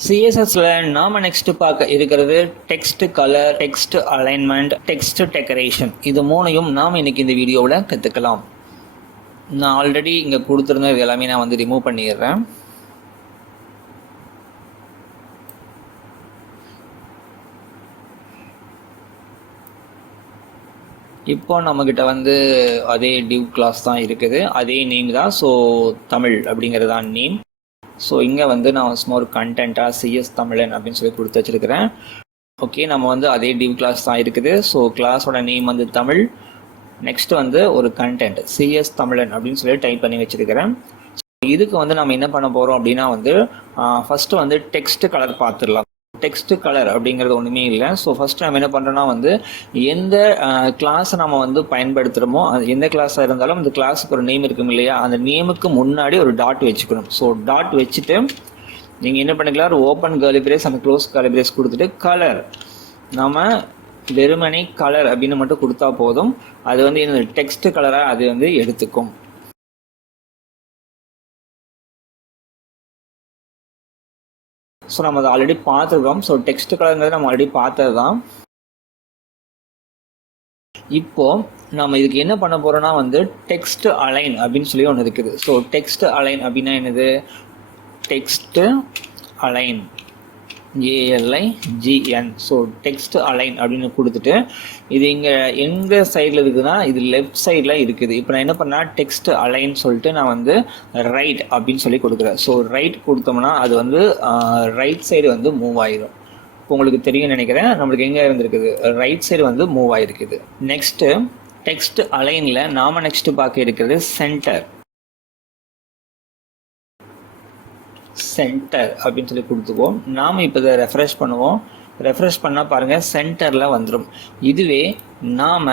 சிஎஸ்எஸ்ல நாம நெக்ஸ்ட் பார்க்க இருக்கிறது text colour, text alignment, text decoration. இது மூணையும் நாம் இன்னைக்கு இந்த வீடியோவில் கற்றுக்கலாம். நான் ஆல்ரெடி இங்கே கொடுத்துருந்தேன், இது எல்லாமே நான் ரிமூவ் பண்ணிடுறேன். இப்போ நம்மக்கிட்ட அதே டிவ் கிளாஸ் தான் இருக்குது, அதே நேம் தான். ஸோ தமிழ் அப்படிங்கிறது தான் நேம். ஸோ இங்கே நான் சும்மா ஒரு கண்டென்ட்டாக சிஎஸ் தமிழன் அப்படின்னு சொல்லி கொடுத்து வச்சுருக்கிறேன். ஓகே, நம்ம அதே டிவ் கிளாஸ் தான் இருக்குது. ஸோ கிளாஸோட நேம் தமிழ். நெக்ஸ்ட் ஒரு கண்டென்ட் சிஎஸ் தமிழன் அப்படின்னு சொல்லி டைப் பண்ணி வச்சுருக்கிறேன். இதுக்கு நம்ம என்ன பண்ண போகிறோம் அப்படின்னா ஃபஸ்ட்டு டெக்ஸ்ட் கலர் பார்த்துடலாம். டெக்ஸ்ட் கலர் அப்படிங்கிறது ஒன்றுமே இல்லை. ஸோ ஃபஸ்ட்டு நம்ம என்ன பண்ணுறோன்னா எந்த கிளாஸை நம்ம பயன்படுத்துகிறோமோ, எந்த கிளாஸாக இருந்தாலும் அந்த கிளாஸுக்கு ஒரு நேம் இருக்கும் இல்லையா, அந்த நேமுக்கு முன்னாடி ஒரு டாட் வச்சுக்கணும். ஸோ டாட் வச்சுட்டு நீங்கள் என்ன பண்ணிக்கலாம், ஒரு ஓப்பன் கர்லி பிரேஸ் அந்த க்ளோஸ் கர்லி பிரேஸ் கொடுத்துட்டு கலர், நம்ம வெறுமனே கலர் அப்படின்னு மட்டும் கொடுத்தா போதும். அது இந்த டெக்ஸ்ட் கலராக அது எடுத்துக்கும். ஸோ நம்ம அதை ஆல்ரெடி பார்த்துருக்கோம். ஸோ டெக்ஸ்ட் கலருங்கிறது நம்ம ஆல்ரெடி பார்த்தது தான். இப்போ நம்ம இதுக்கு என்ன பண்ண போகிறோம்னா டெக்ஸ்ட் அலைன் அப்படின்னு சொல்லி ஒன்று இருக்குது. ஸோ டெக்ஸ்ட் அலைன் அப்படின்னா என்னது, text align ALIGN. So text align அப்படின்னு கொடுத்துட்டு இது இங்கே எங்கே சைடில் இருக்குதுன்னா இது லெஃப்ட் சைடில் இருக்குது. இப்போ நான் என்ன பண்ணால் டெக்ஸ்ட் அலைன் சொல்லிட்டு நான் ரைட் அப்படின்னு சொல்லி கொடுக்குறேன். ஸோ ரைட் கொடுத்தோம்னா அது ரைட் சைடு மூவ் ஆயிடும். இப்போ உங்களுக்கு தெரியும்னு நினைக்கிறேன், நம்மளுக்கு எங்கே இருந்திருக்குது, ரைட் சைடு மூவ் ஆகிருக்குது. நெக்ஸ்ட்டு டெக்ஸ்ட் அலைனில் நாம் நெக்ஸ்ட்டு பார்க்க இருக்கிறது சென்டர். சென்டர் அப்படின்னு சொல்லி கொடுத்துக்குவோம். நாம் இப்போ இதை ரெஃப்ரெஷ் பண்ணுவோம். ரெஃப்ரெஷ் பண்ணால் பாருங்கள் சென்டரில் வந்துடும். இதுவே நாம்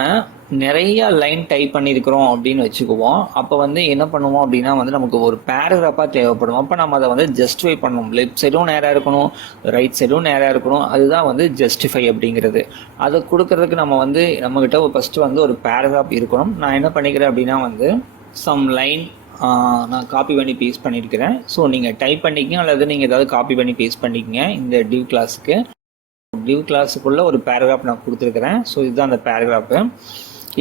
நிறைய லைன் டைப் பண்ணியிருக்கிறோம் அப்படின்னு வச்சுக்குவோம். அப்போ என்ன பண்ணுவோம் அப்படின்னா நமக்கு ஒரு பேராகிராஃபாக தேவைப்படும். அப்போ நம்ம அதை ஜஸ்டிஃபை பண்ணணும். லெஃப்ட் சைடும் நேராக இருக்கணும், ரைட் சைடும் நேராக இருக்கணும். அதுதான் ஜஸ்டிஃபை அப்படிங்கிறது. அதை கொடுக்கறதுக்கு நம்ம நம்மக்கிட்ட ஃபஸ்ட்டு ஒரு பேராகிராஃப் இருக்கணும். நான் என்ன பண்ணிக்கிறேன் அப்படின்னா சம் லைன் நான் காப்பி பண்ணி பேஸ்ட் பண்ணியிருக்கிறேன். ஸோ நீங்கள் டைப் பண்ணிக்கங்க அல்லது நீங்கள் ஏதாவது காப்பி பண்ணி பேஸ்ட் பண்ணிக்கங்க. இந்த டிவ் கிளாஸுக்கு டிவ் ஒரு பேராகிராஃப் நான் கொடுத்துருக்குறேன். ஸோ இதுதான் அந்த பேராகிராஃபு.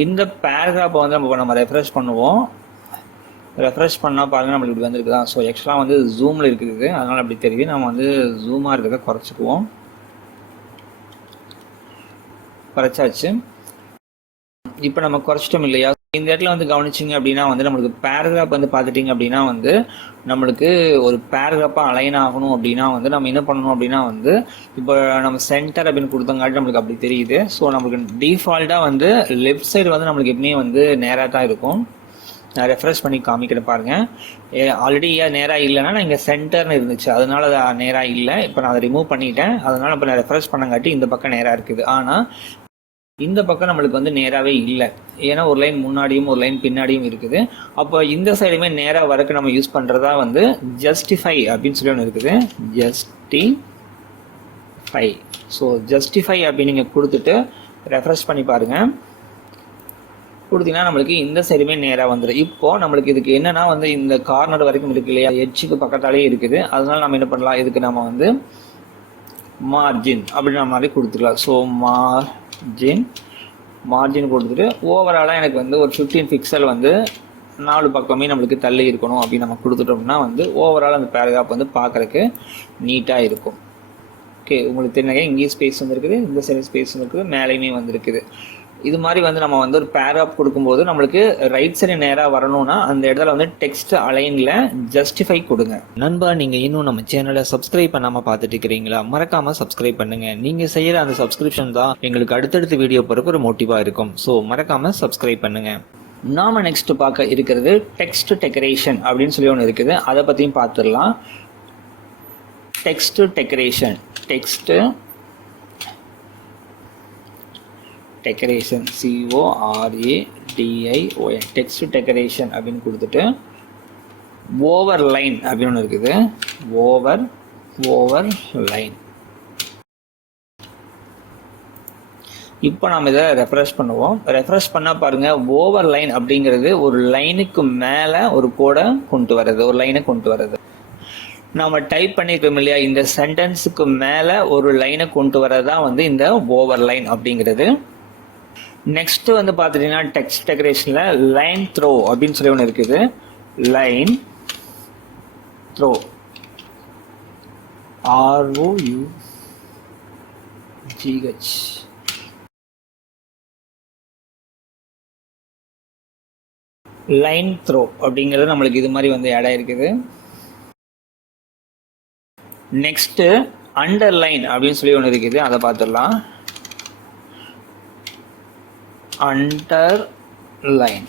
இந்த பேராகிராஃபை நம்ம ரெஃப்ரெஷ் பண்ணுவோம். ரெஃப்ரெஷ் பண்ணால் பாருங்கள் நம்மளுக்கு இப்படி வந்துருக்குதான். ஸோ ஆக்சுவலாக ஜூமில் இருக்குது, அதனால் அப்படி தெரியுது. நம்ம ஜூமாக இருக்கிறத குறைச்சிக்குவோம். குறைச்சாச்சு. இப்போ நம்ம குறைச்சிட்டோம் இல்லையா. இந்த இடத்துல கவனிச்சிங்க அப்படின்னா நம்மளுக்கு பேராகிராஃப் பார்த்துட்டிங்க அப்படின்னா நம்மளுக்கு ஒரு பேராகிராஃபாக அலைன் ஆகணும் அப்படின்னா நம்ம என்ன பண்ணணும் அப்படின்னா இப்போ நம்ம சென்டர் அப்படின்னு கொடுத்தங்காட்டி நம்மளுக்கு அப்படி தெரியுது. ஸோ நம்மளுக்கு டிஃபால்ட்டாக லெஃப்ட் சைடு நம்மளுக்கு எப்பவுமே நேராக தான் இருக்கும். நான் ரெஃப்ரெஷ் பண்ணி காமிக்கிறேன் பாருங்கள். ஆல்ரெடி நேராக இல்லைன்னா நான் இங்கே சென்டர்னு இருந்துச்சு, அதனால அது நேராக இல்லை. இப்போ நான் அதை ரிமூவ் பண்ணிட்டேன். அதனால் இப்போ நான் ரெஃப்ரெஷ் பண்ணங்காட்டி இந்த பக்கம் நேராக இருக்குது. ஆனால் இந்த பக்கம் நம்மளுக்கு நேராகவே இல்லை. ஏன்னா ஒரு லைன் முன்னாடியும் ஒரு லைன் பின்னாடியும் இருக்குது. அப்போ இந்த சைடுமே நேராக வரக்கு நம்ம யூஸ் பண்ணுறதா ஜஸ்டிஃபை அப்படின்னு சொல்லி ஒன்று இருக்குது. ஜஸ்டிஃபை. ஸோ ஜஸ்டிஃபை அப்படின்னு நீங்கள் கொடுத்துட்டு ரெஃப்ரெஷ் பண்ணி பாருங்கள். கொடுத்தீங்கன்னா நம்மளுக்கு இந்த சைடுமே நேராக வந்துடும். இப்போது நம்மளுக்கு இதுக்கு என்னென்னா இந்த கார்னர் வரைக்கும் இருக்கு இல்லையா, எட்ஜுக்கு பக்கத்தாலே இருக்குது. அதனால நம்ம என்ன பண்ணலாம், இதுக்கு நம்ம மார்ஜின் அப்படின்ற மாதிரி கொடுத்துக்கலாம். ஸோ மார்ஜின் கொடுத்துட்டு ஓவராலாக எனக்கு ஒரு 15 பிக்சல் 4 பக்கமே நம்மளுக்கு தள்ளி இருக்கணும் அப்படின்னு நம்ம கொடுத்துட்டோம்னா ஓவரால் அந்த பேராகிராஃப் பார்க்குறக்கு நீட்டாக இருக்கும். ஓகே, உங்களுக்கு தெரியுங்க, இங்கேயும் ஸ்பேஸ் இருக்குது, இந்த சைடு ஸ்பேஸ் இருக்குது, மேலேயுமே இருக்குது. இது மாதிரி நம்ம ஒரு பேராகிராஃப் கொடுக்கும்போது நம்மளுக்கு ரைட் சைடு நேராக வரணும்னா அந்த இடத்துல டெக்ஸ்ட் அலைனில் ஜஸ்டிஃபை கொடுங்க. நண்பா, நீங்கள் இன்னும் நம்ம சேனலை சப்ஸ்கிரைப் பண்ணாமல் பார்த்துட்டு இருக்கிறீங்களா? மறக்காமல் சப்ஸ்கிரைப் பண்ணுங்கள். நீங்கள் செய்கிற அந்த சப்ஸ்கிரிப்ஷன் தான் எங்களுக்கு அடுத்தடுத்த வீடியோ போகிறக்கு ஒரு மோட்டிவாக இருக்கும். ஸோ மறக்காமல் சப்ஸ்கிரைப் பண்ணுங்கள். நாம் நெக்ஸ்ட் பார்க்க இருக்கிறது டெக்ஸ்ட் டெக்கரேஷன் அப்படின்னு சொல்லி ஒன்று இருக்குது. அதை பற்றியும் பார்த்துடலாம். Text decoration, decoration CORADION text decoration அப்படின்னு கொடுத்துட்டு ஓவர் லைன் அப்படின்னு ஒன்று இருக்குது. Over line. இப்போ நம்ம இதை ரெஃப்ரெஷ் பண்ணுவோம். ரெஃப்ரெஷ் பண்ணால் பாருங்கள், ஓவர் லைன் அப்படிங்கிறது ஒரு லைனுக்கு மேலே ஒரு கோடை கொண்டு வர்றது, ஒரு லைனை கொண்டு வர்றது. நாம் டைப் பண்ணியிருக்கோம் இல்லையா, இந்த சென்டென்ஸுக்கு மேலே ஒரு லைனை கொண்டு வரதான் வந்து இந்த ஓவர் லைன் அப்படிங்கிறது. நெக்ஸ்ட் வந்து பார்த்துட்டீங்கன்னா டெக்ஸ்ட் டெக்கரேஷனில் லைன் த்ரோ அப்படின்னு சொல்லி ஒன்று இருக்குது. Line throw, ROUGH. Line throw அப்படிங்கிறது நம்மளுக்கு இது மாதிரி வந்து ஆட் ஆயிருக்குது. நெக்ஸ்ட்டு அண்டர்லைன் அப்படின்னு சொல்லி ஒன்று இருக்குது, அதை பார்த்துடலாம். அண்டர்லைன்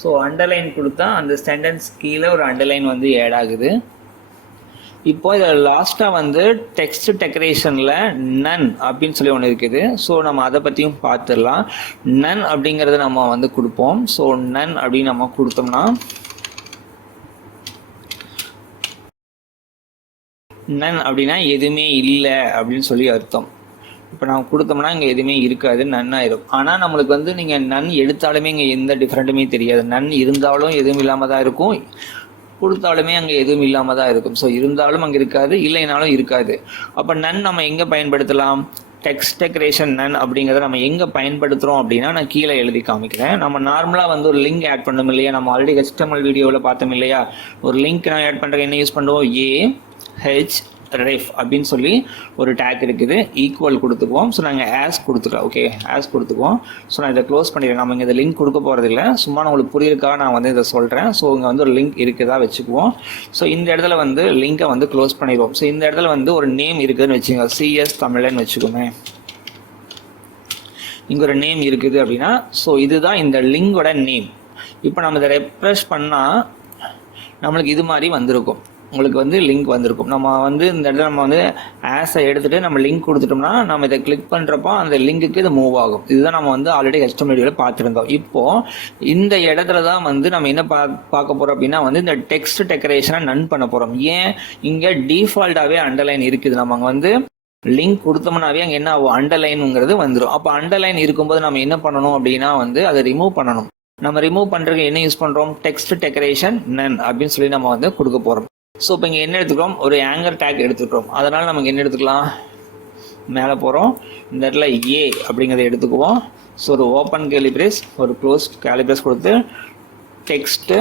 ஸோ அண்டர்லைன் கொடுத்தா அந்த சென்டென்ஸ் கீழே ஒரு அண்டர்லைன் வந்து ஆட் ஆகுது. இப்போ இதில் லாஸ்ட்டாக வந்து டெக்ஸ்ட் டெக்கரேஷனில் நன் அப்படின்னு சொல்லி ஒன்று இருக்குது. ஸோ நம்ம அதை பற்றியும் பார்த்துடலாம். நன் அப்படிங்கிறத நம்ம வந்து கொடுப்போம். ஸோ நன் அப்படின்னு நம்ம கொடுத்தோம்னா, நன் அப்படின்னா எதுவுமே இல்லை அப்படின்னு சொல்லி அர்த்தம். இப்போ நம்ம கொடுத்தோம்னா இங்கே எதுவுமே இருக்காது, நன் ஆயிரும். ஆனால் நம்மளுக்கு வந்து நீங்கள் நன் எடுத்தாலுமே இங்கே எந்த டிஃப்ரெண்ட்டுமே தெரியாது. நன் இருந்தாலும் எதுவும் இல்லாமல் தான் இருக்கும், கொடுத்தாலுமே அங்கே எதுவும் இல்லாமல் தான் இருக்கும். ஸோ இருந்தாலும் அங்கே இருக்காது, இல்லைனாலும் இருக்காது. அப்போ நன் நம்ம எங்கே பயன்படுத்தலாம்? டெக்ஸ்ட் டெக்கரேஷன் நன் அப்படிங்கிறத நம்ம எங்கே பயன்படுத்துகிறோம் அப்படின்னா, நான் கீழே எழுதி காமிக்கிறேன். நம்ம நார்மலாக வந்து ஒரு லிங்க் ஆட் பண்ணோம் இல்லையா, நம்ம ஆல்ரெடி HTML வீடியோவில் பார்த்தோம் இல்லையா, ஒரு லிங்க் நான் ஆட் பண்ணுறேன். என்ன யூஸ் பண்ணுவோம்? AHREF அப்படின்னு சொல்லி ஒரு டேக் இருக்குது, ஈக்குவல் கொடுத்துக்குவோம். ஸோ நாங்கள் ஆஸ் கொடுத்துக்கலாம். ஓகே, ஆஸ் கொடுத்துக்குவோம். ஸோ நான் இதை க்ளோஸ் பண்ணிடுறேன். நம்ம இங்கே இந்த லிங்க் கொடுக்க போகிறதில்ல, சும்மா உங்களுக்கு புரியிருக்காக நான் வந்து இதை சொல்கிறேன். ஸோ இங்கே வந்து ஒரு லிங்க் இருக்குதா வச்சுக்குவோம். ஸோ இந்த இடத்துல வந்து லிங்கை வந்து க்ளோஸ் பண்ணிடுவோம். ஸோ இந்த இடத்துல வந்து ஒரு நேம் இருக்குதுன்னு வச்சுக்கோங்க, CS தமிழ்னு வச்சுக்கோமே. இங்கே ஒரு நேம் இருக்குது அப்படின்னா, ஸோ இதுதான் இந்த லிங்கோட நேம். இப்போ நம்ம இதை ரெஃப்ரெஷ் பண்ணால் நம்மளுக்கு இது மாதிரி வந்திருக்கும். உங்களுக்கு வந்து லிங்க் வந்திருக்கும். நம்ம வந்து இந்த இடத்துல நம்ம வந்து ஆஸை எடுத்துகிட்டு நம்ம லிங்க் கொடுத்துட்டோம்னா, நம்ம இதை கிளிக் பண்ணுறப்போ அந்த லிங்க்குக்கு இது மூவ் ஆகும். இதுதான் நம்ம வந்து ஆல்ரெடி HTML வீடியோவில் பார்த்துருந்தோம். இப்போது இந்த இடத்துல தான் வந்து நம்ம என்ன பார்க்க போகிறோம் அப்படின்னா, வந்து இந்த டெக்ஸ்ட் டெக்கரேஷனை நன் பண்ண போகிறோம். ஏன்? இங்கே டிஃபால்ட்டாகவே அண்டர்லைன் இருக்குது. நம்ம அங்கே வந்து லிங்க் கொடுத்தோம்னாவே அங்கே என்ன ஆகும்? அண்டர்லைனுங்கிறது வந்துடும். அப்போ அண்டர்லைன் இருக்கும்போது நம்ம என்ன பண்ணணும் அப்படின்னா, வந்து அதை ரிமூவ் பண்ணணும். நம்ம ரிமூவ் பண்ணுறதுக்கு என்ன யூஸ் பண்ணுறோம்? டெக்ஸ்ட் டெக்கரேஷன் நன் அப்படின்னு சொல்லி நம்ம வந்து கொடுக்க போகிறோம். ஸோ இப்போ இங்கே என்ன எடுத்துக்கிறோம்? ஒரு ஆங்கர் டேக் எடுத்துக்கிறோம். அதனால் நமக்கு என்ன எடுத்துக்கலாம்? மேலே போகிறோம், இந்த இடத்துல ஏ அப்படிங்கிறத எடுத்துக்குவோம். ஸோ ஒரு ஓப்பன் கேலிபிரேஸ், ஒரு க்ளோஸ் கேலிபிரேஸ் கொடுத்து டெக்ஸ்ட்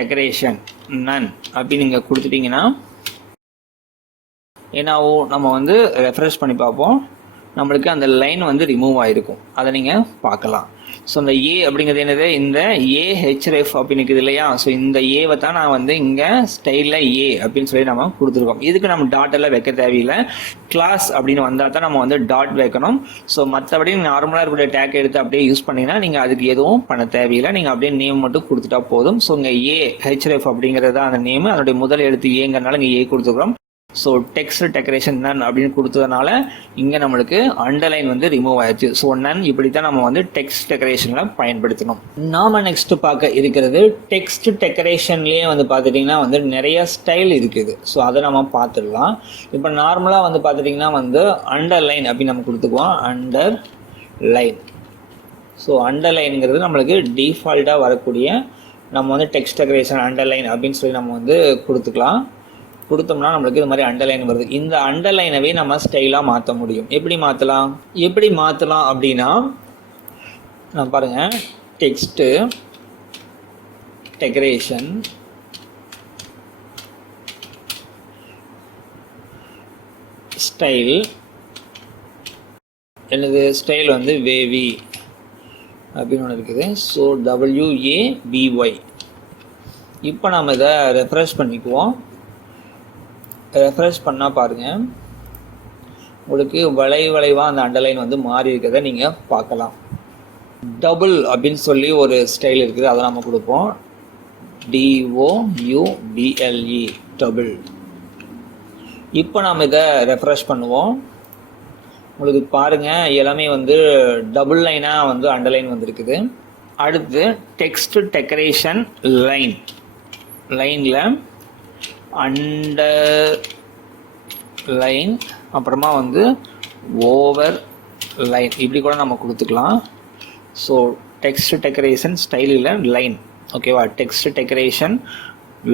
டெக்கரேஷன் நன் அப்படின்னு நீங்கள் கொடுத்துட்டிங்கன்னா என்னாகும்? நம்ம வந்து ரெஃப்ரெஷ் பண்ணி பார்ப்போம், நம்மளுக்கு அந்த லைன் வந்து ரிமூவ் ஆகிருக்கும். அதை நீங்கள் பார்க்கலாம். ஸோ இந்த ஏ அப்படிங்கிறது என்னது? இந்த AHREF அப்படின்னு இருக்குது இல்லையா, ஸோ இந்த ஏவை தான் நான் வந்து இங்கே ஸ்டைலில் ஏ அப்படின்னு சொல்லி நம்ம கொடுத்துருக்கோம். இதுக்கு நம்ம டாட் எல்லாம் வைக்க தேவையில்லை. கிளாஸ் அப்படின்னு வந்தால் தான் நம்ம வந்து டாட் வைக்கணும். ஸோ மற்றபடி நார்மலாக இருக்கக்கூடிய டேக் எடுத்து அப்படியே யூஸ் பண்ணிங்கன்னா நீங்கள் அதுக்கு எதுவும் பண்ண தேவையில்லை. நீங்கள் அப்படியே நேம் மட்டும் கொடுத்துட்டா போதும். ஸோ இங்கே AHREF அப்படிங்கிறது தான் அந்த நேம். அதனுடைய முதல் எழுத்து ஏங்கிறனால இங்கே ஏ கொடுத்துக்கிறோம். ஸோ டெக்ஸ்ட் டெக்கரேஷன் நன் அப்படின்னு கொடுத்ததுனால இங்கே நம்மளுக்கு அண்டர்லைன் வந்து ரிமூவ் ஆயிடுச்சு. ஸோ நன் இப்படி தான் நம்ம வந்து டெக்ஸ்ட் டெக்கரேஷனில் பயன்படுத்தணும். நாம் நெக்ஸ்ட் பார்க்க இருக்கிறது டெக்ஸ்ட் டெக்கரேஷன்லேயே வந்து பார்த்துட்டிங்கன்னா வந்து நிறைய ஸ்டைல் இருக்குது. ஸோ அதை நம்ம பார்த்துடலாம். இப்போ நார்மலாக வந்து பார்த்துட்டிங்கன்னா வந்து அண்டர்லைன் அப்படின்னு நம்ம கொடுத்துக்குவோம். அண்டர்லைன், ஸோ அண்டர்லைனுங்கிறது நம்மளுக்கு டிஃபால்ட்டாக வரக்கூடிய நம்ம வந்து டெக்ஸ்ட் டெக்கரேஷன் அண்டர்லைன் அப்படின்னு சொல்லி நம்ம வந்து கொடுத்துக்கலாம். கொடுத்தோம்னா நம்மளுக்கு இது மாதிரி அண்டர்லைன் வருது. இந்த அண்டர்லைனவே நம்ம ஸ்டைலாக மாற்ற முடியும். எப்படி மாற்றலாம் அப்படின்னா, நான் பாருங்கள், டெக்ஸ்ட்டு டெக்கரேஷன் ஸ்டைல், எனது ஸ்டைல் வந்து வேவி அப்படின்னு ஒன்று இருக்குது. So WAVY. இப்போ நம்ம இதை ரெஃப்ரெஷ் பண்ணிக்குவோம். ரெஃப்ரெஷ் பண்ணால் பாருங்கள், உங்களுக்கு வளைவாக அந்த அண்டர்லைன் வந்து மாறி இருக்கிறத நீங்கள் பார்க்கலாம். டபுள் அப்படின்னு சொல்லி ஒரு ஸ்டைல் இருக்குது, அதை நம்ம கொடுப்போம். DOUBLE, double. இப்போ நாம் இதை ரெஃப்ரெஷ் பண்ணுவோம். உங்களுக்கு பாருங்கள், எல்லாமே வந்து டபுள் லைனாக வந்து அண்டர்லைன் வந்துருக்குது. அடுத்து டெக்ஸ்ட் டெக்கரேஷன் லைனில் அண்டர்லைன் அப்புறமா வந்து ஓவர் லைன் இப்படி கூட நம்ம கொடுத்துக்கலாம். ஸோ டெக்ஸ்ட் டெக்கரேஷன் ஸ்டைலில் லைன், ஓகேவா, டெக்ஸ்ட் டெக்கரேஷன்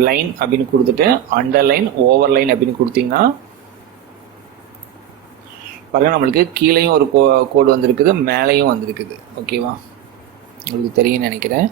லைன் அப்படின்னு கொடுத்துட்டு அண்டர்லைன் ஓவர்லைன் அப்படின்னு கொடுத்தீங்கன்னா பாருங்கள் நம்மளுக்கு கீழேயும் ஒரு கோடு வந்திருக்குது, மேலேயும் வந்திருக்குது. ஓகேவா, உங்களுக்கு தெரியும்னு நினைக்கிறேன்.